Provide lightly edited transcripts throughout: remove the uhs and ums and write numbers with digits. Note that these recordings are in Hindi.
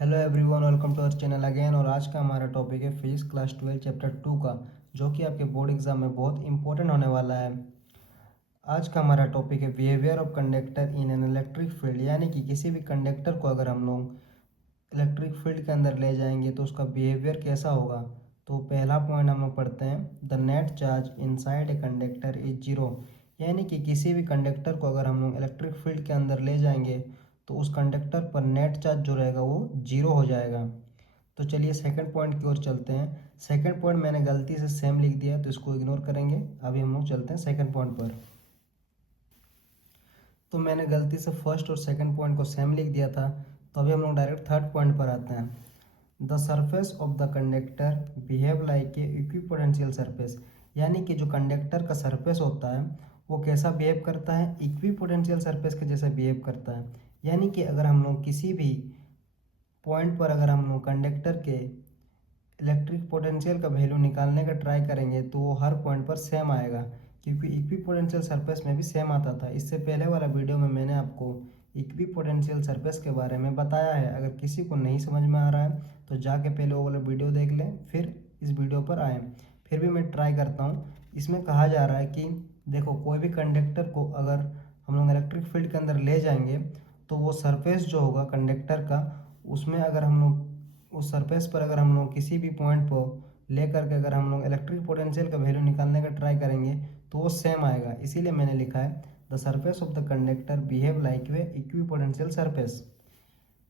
Hello everyone, welcome to our channel again. और आज का हमारा टॉपिक है फिजिक्स क्लास 12 चैप्टर 2 का, जो कि आपके बोर्ड एग्जाम में बहुत इंपॉर्टेंट होने वाला है। आज का हमारा टॉपिक है behaviour of conductor in an electric field, यानी कि किसी भी कंडक्टर को अगर हम लोग इलेक्ट्रिक फील्ड के अंदर ले जाएंगे तो उसका बिहेवियर कैसा होगा। तो पहला पॉइंट हम लोग पढ़ते हैं, the net charge inside a conductor is zero, यानी कि किसी भी कंडक्टर को अगर हम लोग इलेक्ट्रिक फील्ड के अंदर ले जाएंगे तो उस कंडक्टर पर नेट चार्ज जो रहेगा वो जीरो हो जाएगा। तो चलिए सेकंड पॉइंट की ओर चलते हैं। सेकंड पॉइंट मैंने गलती से सेम लिख दिया है तो इसको इग्नोर करेंगे। अभी हम लोग चलते हैं सेकंड पॉइंट पर। तो मैंने गलती से फर्स्ट और सेकंड पॉइंट को सेम लिख दिया था, तो अभी हम लोग डायरेक्ट थर्ड पॉइंट पर आते हैं। The surface of the conductor behave like a equipotential surface, यानी कि जो कंडक्टर का सरफेस होता है वो कैसा बिहेव करता है, इक्विपोटेंशियल सरफेस के जैसा बिहेव करता है। यानी कि अगर हम लोग किसी भी पॉइंट पर अगर हम लोग कंडक्टर के इलेक्ट्रिक पोटेंशियल का वैल्यू निकालने का ट्राई करेंगे तो वो हर पॉइंट पर सेम आएगा, क्योंकि इक्विपोटेंशियल सरफेस में भी सेम आता था। इससे पहले वाला वीडियो में मैंने आपको इक्विपोटेंशियल सरफेस के बारे में बताया है। अगर किसी को नहीं समझ में आ रहा है तो जाके पहले वो वाला वीडियो देख लें, फिर इस वीडियो पर आएँ। फिर भी मैं ट्राई करता हूँ। इसमें कहा जा रहा है कि देखो, कोई भी कंडक्टर को अगर हम लोग इलेक्ट्रिक फील्ड के अंदर ले जाएंगे तो वो सरफेस जो होगा कंडक्टर का, उसमें अगर हम लोग उस सरफेस पर अगर हम लोग किसी भी पॉइंट को लेकर के अगर हम लोग इलेक्ट्रिक पोटेंशियल का वैल्यू निकालने का ट्राई करेंगे तो वो सेम आएगा। इसीलिए मैंने लिखा है the surface of the conductor behave like way equipotential surface.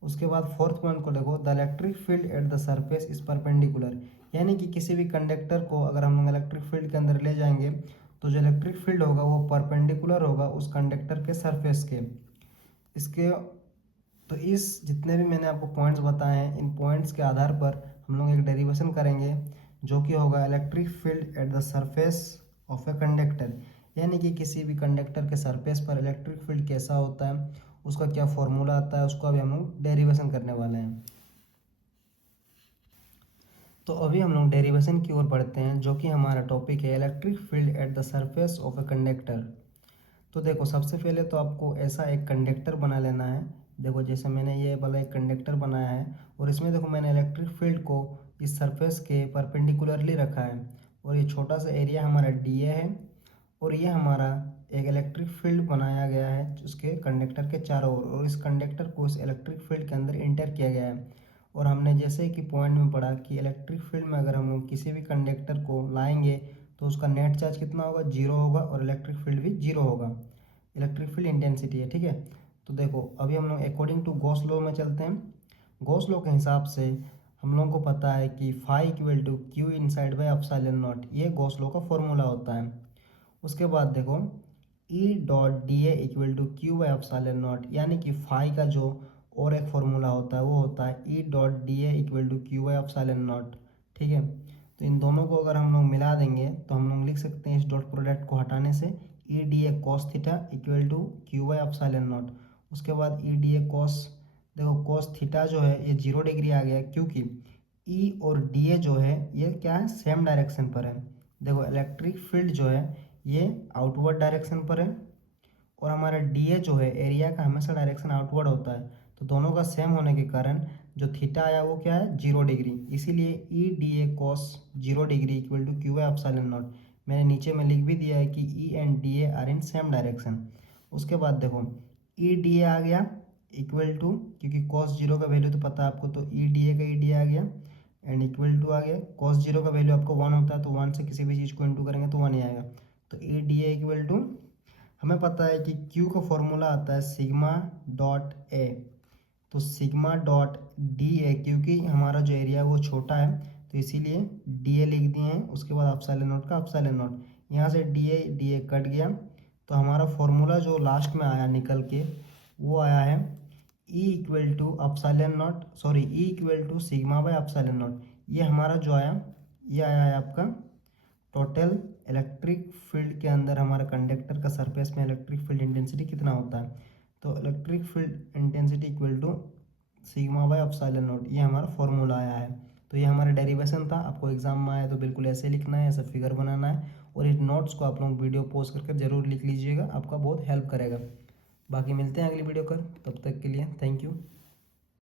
उसके बाद फोर्थ पॉइंट को देखो, the electric field at the surface is perpendicular, यानी कि किसी भी कंडक्टर को अगर हम लोग इलेक्ट्रिक फील्ड के अंदर ले जाएंगे तो जो इलेक्ट्रिक फील्ड होगा वो परपेंडिकुलर होगा उस कंडक्टर के सरफेस के। इसके तो इस जितने भी मैंने आपको पॉइंट्स बताए हैं, इन पॉइंट्स के आधार पर हम लोग एक डेरिवेशन करेंगे जो कि होगा electric field at the surface of a conductor, यानी कि किसी भी कंडक्टर के सरफेस पर इलेक्ट्रिक फील्ड कैसा होता है, उसका क्या फॉर्मूला आता है, उसको अभी हम लोग डेरिवेशन करने वाले हैं। तो अभी हम लोग डेरिवेशन की ओर बढ़ते हैं, जो कि हमारा टॉपिक है electric field at the surface of a conductor. तो देखो, सबसे पहले तो आपको ऐसा एक कंडक्टर बना लेना है। देखो, जैसे मैंने ये वाला एक कंडक्टर बनाया है और इसमें देखो मैंने इलेक्ट्रिक फील्ड को इस सरफेस के परपेंडिकुलरली रखा है, और ये छोटा सा एरिया हमारा डी ए है, और ये हमारा एक इलेक्ट्रिक फील्ड बनाया गया है उसके कंडक्टर के चारों ओर, और इस कंडक्टर को इस इलेक्ट्रिक फील्ड के अंदर इंटर किया गया है। और हमने जैसे कि पॉइंट में पढ़ा कि इलेक्ट्रिक फील्ड में अगर हम लोग किसी भी कंडक्टर को लाएंगे तो उसका नेट चार्ज कितना होगा, जीरो होगा, और इलेक्ट्रिक फील्ड भी जीरो होगा। इलेक्ट्रिक फील्ड इंटेंसिटी है, ठीक है। तो देखो, अभी हम लोग अकॉर्डिंग टू गॉस लॉ में चलते हैं। गॉस लॉ के हिसाब से हम लोगों को पता है कि phi equal to Q inside by epsilon naught, ये गॉस लॉ का फॉर्मूला होता है। उसके बाद देखो, E dot D A equal to Q by epsilon naught, यानी कि फाई का जो और एक फॉर्मूला होता है वो होता है E dot D A equal to Q by epsilon naught, ठीक है। तो इन दोनों को अगर हम लोग मिला देंगे तो हम लोग लिख सकते हैं इस डॉट प्रोडक्ट को हटाने से E D A cos theta equal to Q by epsilon naught. उसके बाद ई डी ए कॉस, देखो कॉस थीटा जो है ये 0 डिग्री आ गया, क्योंकि ई और डी ए जो है ये क्या है, सेम डायरेक्शन पर है। देखो, इलेक्ट्रिक फील्ड जो है ये आउटवर्ड डायरेक्शन पर है, और हमारा डी ए जो है एरिया का हमेशा डायरेक्शन आउटवर्ड होता है। तो दोनों का सेम होने के कारण जो थीटा आया वो क्या है, 0 डिग्री। इसीलिए E D A cos 0 degree equal to Q by epsilon naught. मैंने नीचे में लिख भी दिया है कि E and D A are in same direction. उसके बाद देखो, ई डी ए आ गया इक्वल टू, क्योंकि कॉस जीरो का वैल्यू तो पता है आपको, तो ई डी ए का ई डी ए आ गया एंड इक्वल टू आ गया। कॉस जीरो का वैल्यू आपको 1 होता है, तो 1 से किसी भी चीज़ को इंटू करेंगे तो 1 ही आएगा। तो E D A equal to, हमें पता है कि Q का फॉर्मूला आता है सिग्मा डॉट ए, तो सिग्मा डॉट डी ए, क्योंकि हमारा जो एरिया है वो छोटा है तो इसीलिए डी ए लिख दिए हैं। उसके बाद एप्सिलॉन नॉट का एप्सिलॉन नॉट, यहाँ से डी ए कट गया, तो हमारा फॉर्मूला जो लास्ट में आया निकल के वो आया है E equal to epsilon naught, sorry E equal to sigma by epsilon naught. ये हमारा जो आया, ये आया है आपका टोटल इलेक्ट्रिक फील्ड के अंदर हमारा कंडक्टर का सरफेस में इलेक्ट्रिक फील्ड इंटेंसिटी कितना होता है। तो electric field intensity equal to sigma by epsilon naught, ये हमारा फॉर्मूला आया है। तो ये हमारा डेरिवेशन था। आपको एग्जाम में आया तो बिल्कुल ऐसे लिखना है, ऐसा फिगर बनाना है, और ये नोट्स को आप लोग वीडियो पॉज करके जरूर लिख लीजिएगा, आपका बहुत हेल्प करेगा। बाकी मिलते हैं अगली वीडियो कर, तब तक के लिए थैंक यू।